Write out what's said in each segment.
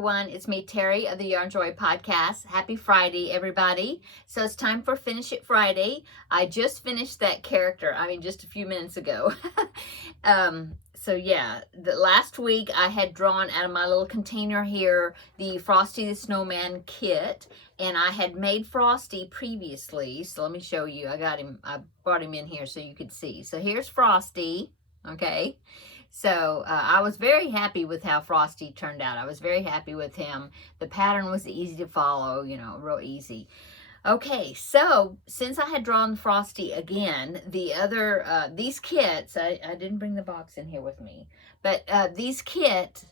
everyone. It's me, Terri of the Yarn Joy Podcast. Happy Friday, everybody. So it's time for Finish It Friday. I just finished that character, just a few minutes ago. So yeah, the last week I had drawn out of my little container here the Frosty the Snowman kit, and I had made Frosty previously. So let me show you. I brought him in here so you could see. So here's Frosty, okay? So I was very happy with how Frosty turned out. I was very happy with him. The pattern was easy to follow, real easy. Okay, so since I had drawn Frosty again, the other, these kits, I didn't bring the box in here with me, but these kits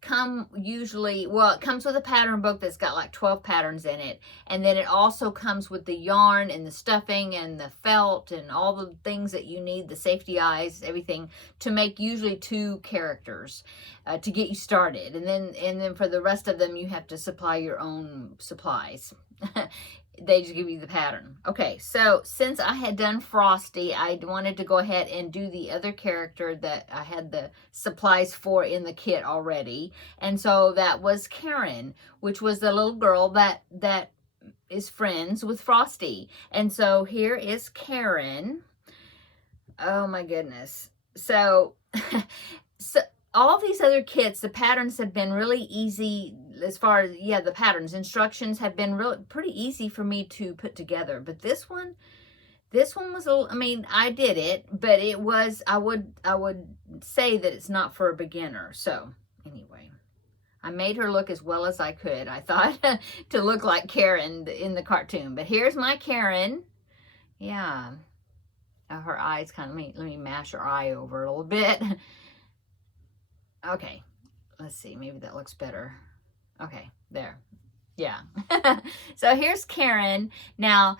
come usually, well, it comes with a pattern book that's got like 12 patterns in it, and then it also comes with the yarn and the stuffing and the felt and all the things that you need, the safety eyes, everything, to make usually 2 characters to get you started, and then for the rest of them you have to supply your own supplies. They just give you the pattern. Okay, so since I had done Frosty, I wanted to go ahead and do the other character that I had the supplies for in the kit already. And so that was Karen, which was the little girl that is friends with Frosty. And so here is Karen. Oh my goodness. So, all these other kits, the patterns have been really easy as far as, the patterns, instructions have been really pretty easy for me to put together. But this one was a little, I did it, but it was, I would say that it's not for a beginner. So anyway, I made her look as well as I could. I thought to look like Karen in the cartoon. But here's my Karen. Yeah. Her eyes kind of, let me mash her eye over a little bit. Okay, let's see, maybe that looks better. Okay, there. Yeah. So here's Karen. Now,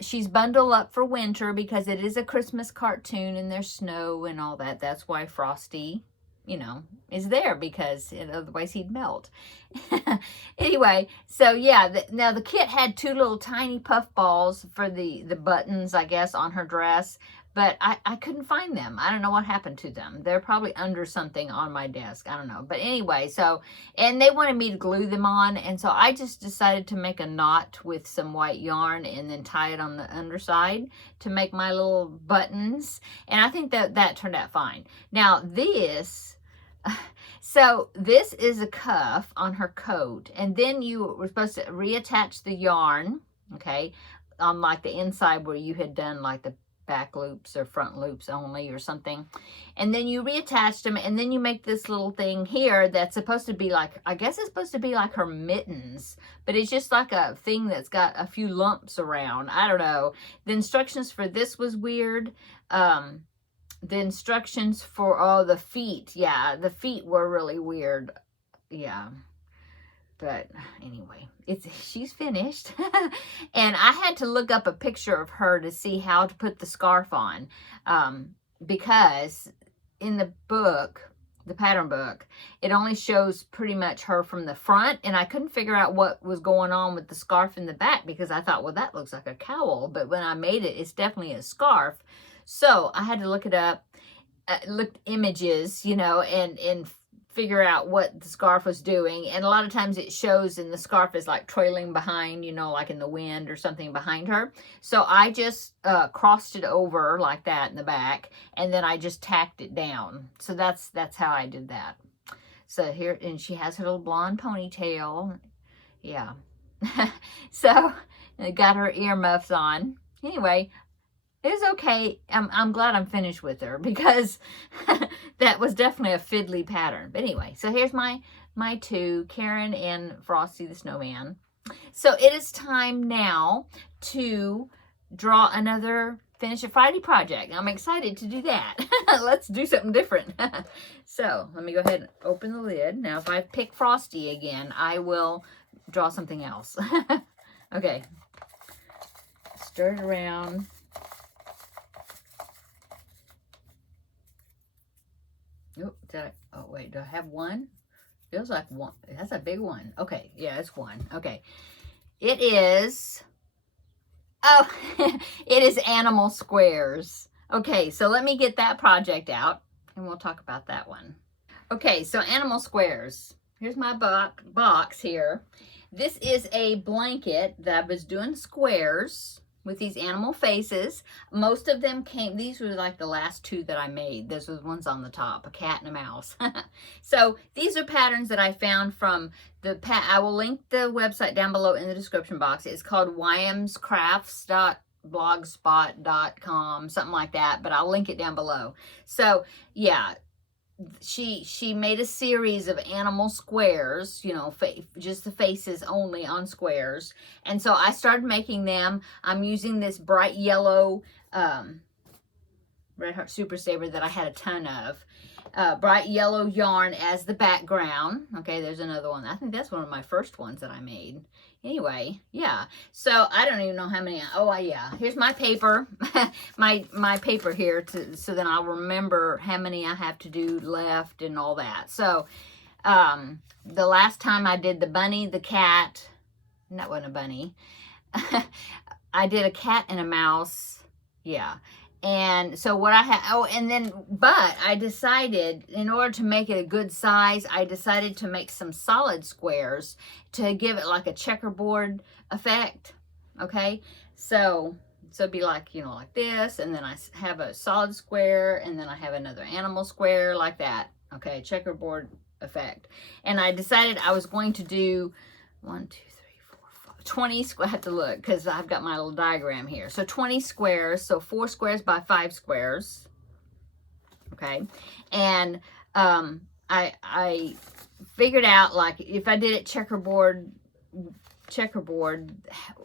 she's bundled up for winter because it is a Christmas cartoon and there's snow and all that. That's why Frosty, is there, because otherwise he'd melt. Anyway, so yeah, now the kit had 2 little tiny puff balls for the buttons, I guess, on her dress. But I couldn't find them. I don't know what happened to them. They're probably under something on my desk. I don't know. But anyway, and they wanted me to glue them on. And so I just decided to make a knot with some white yarn and then tie it on the underside to make my little buttons. And I think that turned out fine. Now this is a cuff on her coat. And then you were supposed to reattach the yarn, okay, on like the inside where you had done like the back loops or front loops only or something, and then you reattach them, and then you make this little thing here that's supposed to be like, I guess it's supposed to be like her mittens, but it's just like a thing that's got a few lumps around. I don't know. The instructions for this was weird. The instructions for the feet, the feet were really weird. But anyway, she's finished. And I had to look up a picture of her to see how to put the scarf on. Because in the book, the pattern book, it only shows pretty much her from the front. And I couldn't figure out what was going on with the scarf in the back, because I thought, well, that looks like a cowl. But when I made it, it's definitely a scarf. So I had to look it up, look images, and figure out what the scarf was doing. And a lot of times it shows, and the scarf is like trailing behind, like in the wind or something behind her. So I just crossed it over like that in the back, and then I just tacked it down. So that's how I did that. So here, and she has her little blonde ponytail. Yeah. So I got her earmuffs on. Anyway, it's okay. I'm glad I'm finished with her, because that was definitely a fiddly pattern. But anyway, so here's my 2, Karen and Frosty the Snowman. So it is time now to draw another Finish It Friday project. I'm excited to do that. Let's do something different. So let me go ahead and open the lid. Now, if I pick Frosty again, I will draw something else. Okay. Stir it around. Oh, wait, do I have one? Feels like one. That's a big one. Okay, yeah, it's one. Okay. It is, it is animal squares. Okay, so let me get that project out, and we'll talk about that one. Okay, so animal squares. here's my box here. This is a blanket that I was doing squares with these animal faces. Most of them came, these were like the last two that I made. Those were the ones on the top, a cat and a mouse. So these are patterns that I found from I will link the website down below in the description box. It's called yamscrafts.blogspot.com, something like that, but I'll link it down below. So yeah, she made a series of animal squares, you know, just the faces only on squares. And so I started making them. I'm using this bright yellow Red Heart Super Saver that I had a ton of. Bright yellow yarn as the background. Okay, there's another one. I think that's one of my first ones that I made. Anyway, yeah. So I don't even know how many. Oh, yeah. Here's my paper, my paper here, so then I'll remember how many I have to do left and all that. So the last time I did the bunny, the cat, and that wasn't a bunny. I did a cat and a mouse. Yeah. And so what I had, but I decided, in order to make it a good size, I decided to make some solid squares to give it like a checkerboard effect. Okay. So it'd be like, you know, like this. And then I have a solid square, and then I have another animal square like that. Okay. Checkerboard effect. And I decided I was going to do 1, 2, 20, I have to look because I've got my little diagram here. So 20 squares, so 4 squares by 5 squares. Okay. And I figured out, like, if I did it checkerboard,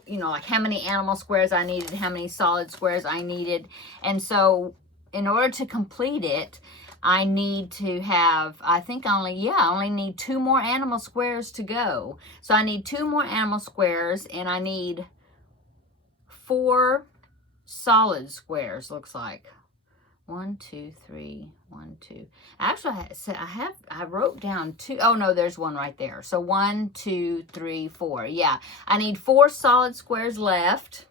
you know, like how many animal squares I needed, how many solid squares I needed. And so in order to complete it, I need to have, I think I only need 2 more animal squares to go. So I need 2 more animal squares, and I need 4 solid squares, looks like. 1, 2, 3, 1, 2. Actually, I wrote down 2. Oh no, there's one right there. So 1, 2, 3, 4. Yeah, I need 4 solid squares left.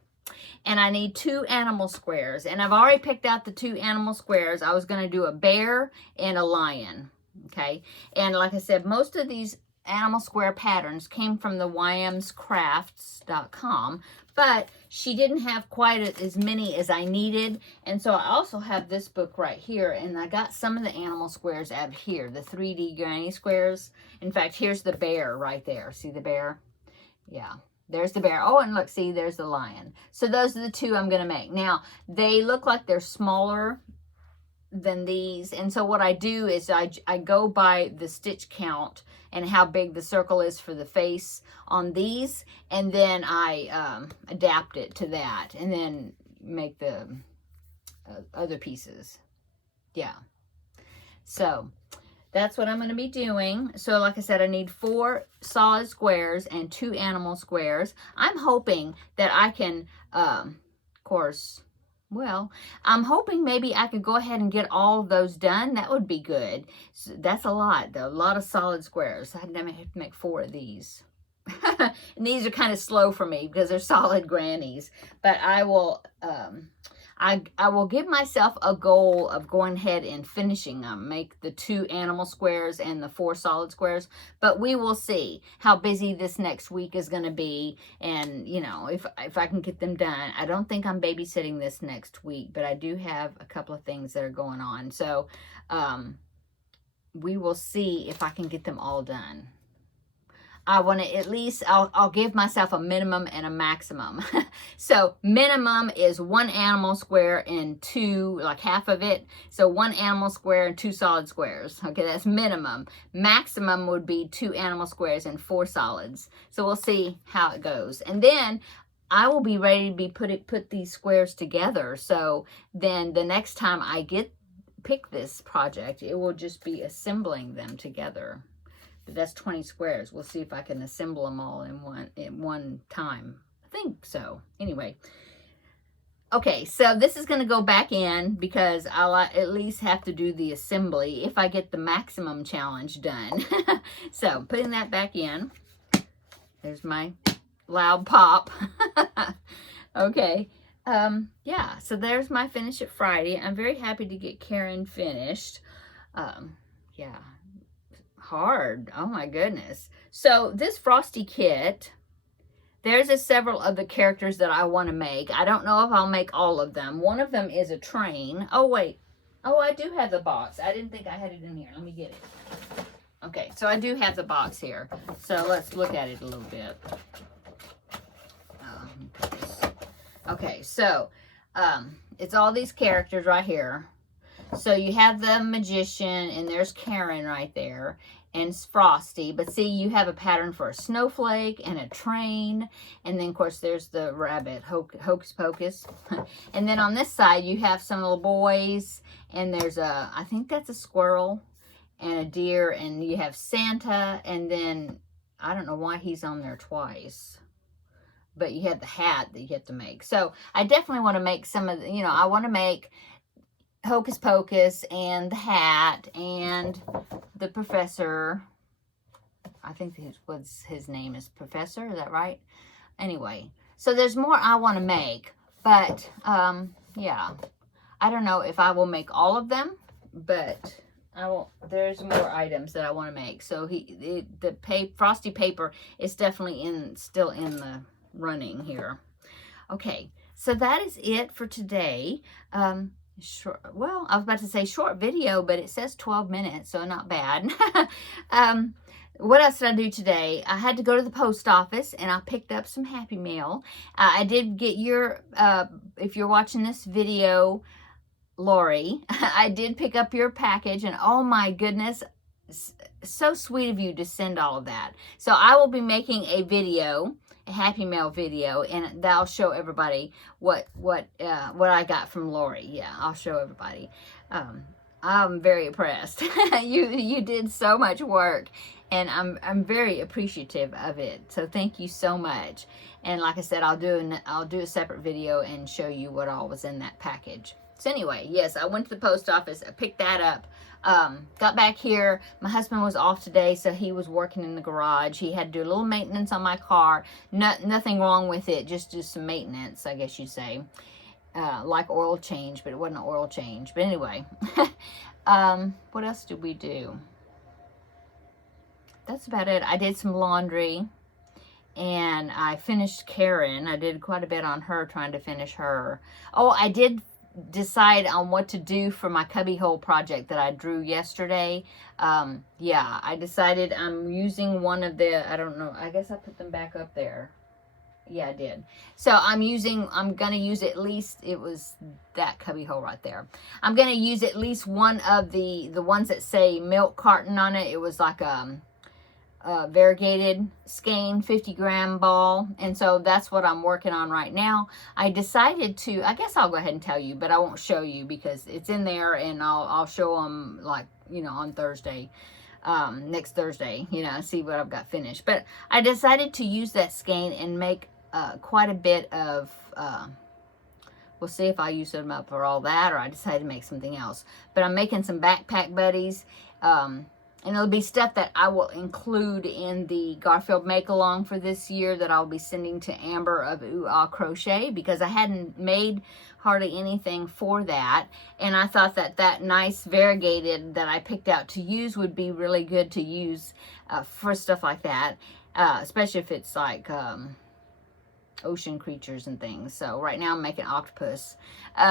And I need 2 animal squares. And I've already picked out the 2 animal squares. I was going to do a bear and a lion. Okay. And like I said, most of these animal square patterns came from the yamscrafts.com. But she didn't have quite as many as I needed. And so I also have this book right here. And I got some of the animal squares out of here. The 3D granny squares. In fact, here's the bear right there. See the bear? Yeah. There's the bear. Oh, and look, see, there's the lion. So those are the 2 I'm going to make. Now, they look like they're smaller than these. And so what I do is I go by the stitch count and how big the circle is for the face on these. And then I adapt it to that. And then make the other pieces. Yeah. So that's what I'm going to be doing. So like I said, I need 4 solid squares and 2 animal squares. I'm hoping that I can, of course, well, I'm hoping maybe I could go ahead and get all of those done. That would be good. So that's a lot, though. A lot of solid squares. I have to make 4 of these. And these are kind of slow for me because they're solid grannies. But I will... I will give myself a goal of going ahead and finishing them, make the 2 animal squares and the 4 solid squares, but we will see how busy this next week is going to be, and, you know, if I can get them done. I don't think I'm babysitting this next week, but I do have a couple of things that are going on, so we will see if I can get them all done. I want to at least, I'll give myself a minimum and a maximum. So minimum is 1 animal square and 2, like half of it. So 1 animal square and 2 solid squares. Okay, that's minimum. Maximum would be 2 animal squares and 4 solids. So we'll see how it goes. And then I will be ready to put these squares together. So then the next time I pick this project, it will just be assembling them together. But that's 20 squares. We'll see if I can assemble them all in one time. I think so. Anyway. Okay, so this is going to go back in because I'll at least have to do the assembly if I get the maximum challenge done. So, putting that back in. There's my loud pop. Okay. Yeah, so there's my Finish It Friday. I'm very happy to get Karen finished. Yeah. hard. Oh my goodness. So this Frosty kit, there's several of the characters that I want to make. I don't know if I'll make all of them. One of them is a train. Oh, wait. Oh, I do have the box. I didn't think I had it in here. Let me get it. Okay, so I do have the box here. So let's look at it a little bit. Okay, so it's all these characters right here. So you have the magician, and there's Karen right there, and Frosty. But see, you have a pattern for a snowflake and a train, and then of course there's the rabbit, Hocus Pocus. And then on this side you have some little boys, and there's I think that's a squirrel and a deer, and you have Santa, and then I don't know why he's on there twice. But you have the hat that you have to make. So I definitely want to make some of the, I want to make Hocus Pocus and the hat and the professor. I think his name is Professor. Is that right? Anyway, so there's more I want to make, but yeah, I don't know if I will make all of them, but I will. There's more items that I want to make. So Frosty paper is definitely still in the running here. Okay, so that is it for today. Short, well, I was about to say short video, but it says 12 minutes, so not bad. What else did I do today? I had to go to the post office, and I picked up some Happy Mail. I did get your, if you're watching this video, Lori, I did pick up your package, and oh my goodness, so sweet of you to send all of that. So I will be making a video, a Happy Mail video, and that'll show everybody what I got from Lori. Yeah, I'll show everybody. I'm very impressed. You did so much work, and I'm very appreciative of it. So thank you so much. And like I said, I'll do a separate video and show you what all was in that package. So anyway, yes, I went to the post office. I picked that up. Got back here. My husband was off today, so he was working in the garage. He had to do a little maintenance on my car. Nothing wrong with it, just some maintenance, I guess you'd say. Like oil change, but it wasn't an oil change. But anyway, what else did we do? That's about it. I did some laundry, and I finished Karen. I did quite a bit on her, trying to finish her. Oh, I did decide on what to do for my cubbyhole project that I drew yesterday. Yeah, I decided I'm using one of the, I don't know, I guess I put them back up there. Yeah, I did. So I'm gonna use at least, it was that cubbyhole right there. I'm gonna use at least one of the ones that say milk carton on it. It was like a variegated skein 50-gram ball, and so that's what I'm working on right now. I decided to, I guess I'll go ahead and tell you, but I won't show you because it's in there, and I'll show them, like, on Thursday, next Thursday, see what I've got finished. But I decided to use that skein and make quite a bit of, we'll see if I use them up for all that, or I decide to make something else. But I'm making some backpack buddies, and it'll be stuff that I will include in the Garfield Make-Along for this year that I'll be sending to Amber of Ooh Ah Crochet, because I hadn't made hardly anything for that. And I thought that nice variegated that I picked out to use would be really good to use for stuff like that, especially if it's like ocean creatures and things. So right now I'm making octopus, but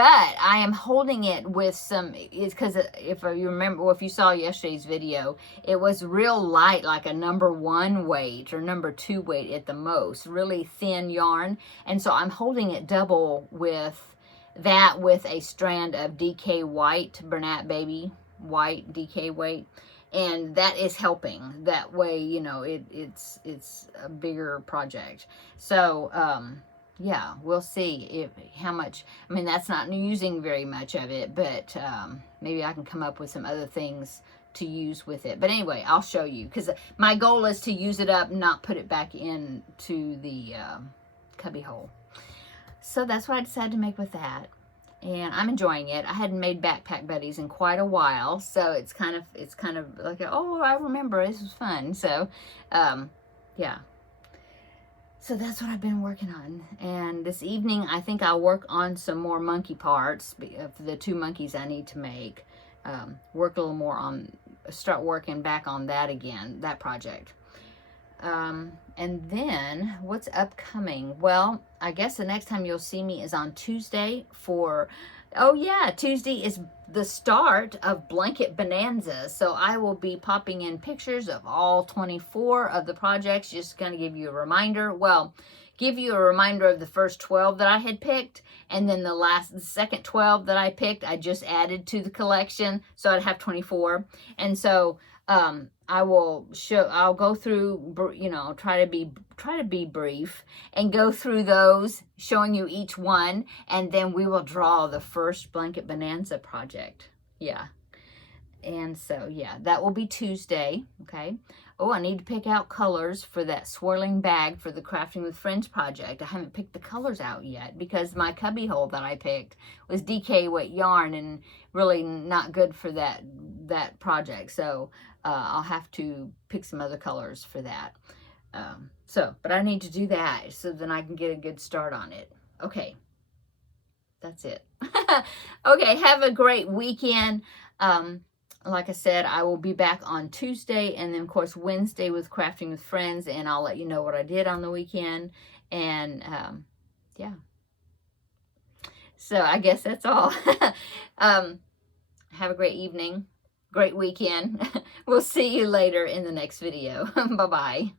I am holding it with some, it's because if you remember, or if you saw yesterday's video, it was real light, like a number 1 weight or number 2 weight at the most, really thin yarn. And so I'm holding it double with that, with a strand of DK white, Bernat Baby white DK weight. And that is helping. That way, it's a bigger project. So, yeah, we'll see how much. I mean, that's not using very much of it, but maybe I can come up with some other things to use with it. But anyway, I'll show you, because my goal is to use it up, not put it back into the cubby hole. So that's what I decided to make with that. And I'm enjoying it. I hadn't made backpack buddies in quite a while, so it's kind of like, oh, I remember, this was fun. So, yeah. So that's what I've been working on. And this evening, I think I'll work on some more monkey parts, of the 2 monkeys I need to make. Work a little more on start working back on that again, that project. And then what's upcoming? Well, I guess the next time you'll see me is on Tuesday for, oh yeah, Tuesday is the start of Blanket Bonanza. So I will be popping in pictures of all 24 of the projects, just going to give you a reminder. Well, give you a reminder of the first 12 that I had picked, and then the second 12 that I picked, I just added to the collection, so I'd have 24. And so I'll go through, you know, try to be brief and go through those, showing you each one, and then we will draw the first Blanket Bonanza project. Yeah. And so, yeah, that will be Tuesday, okay? Oh, I need to pick out colors for that swirling bag for the Crafting with Friends project. I haven't picked the colors out yet because my cubby hole that I picked was DK wet yarn and really not good for that project. So I'll have to pick some other colors for that. But I need to do that so then I can get a good start on it. Okay, that's it. Okay, have a great weekend. Like I said, I will be back on Tuesday and then, of course, Wednesday with Crafting with Friends, and I'll let you know what I did on the weekend. And, yeah. So I guess that's all. Have a great evening, great weekend. We'll see you later in the next video. Bye-bye.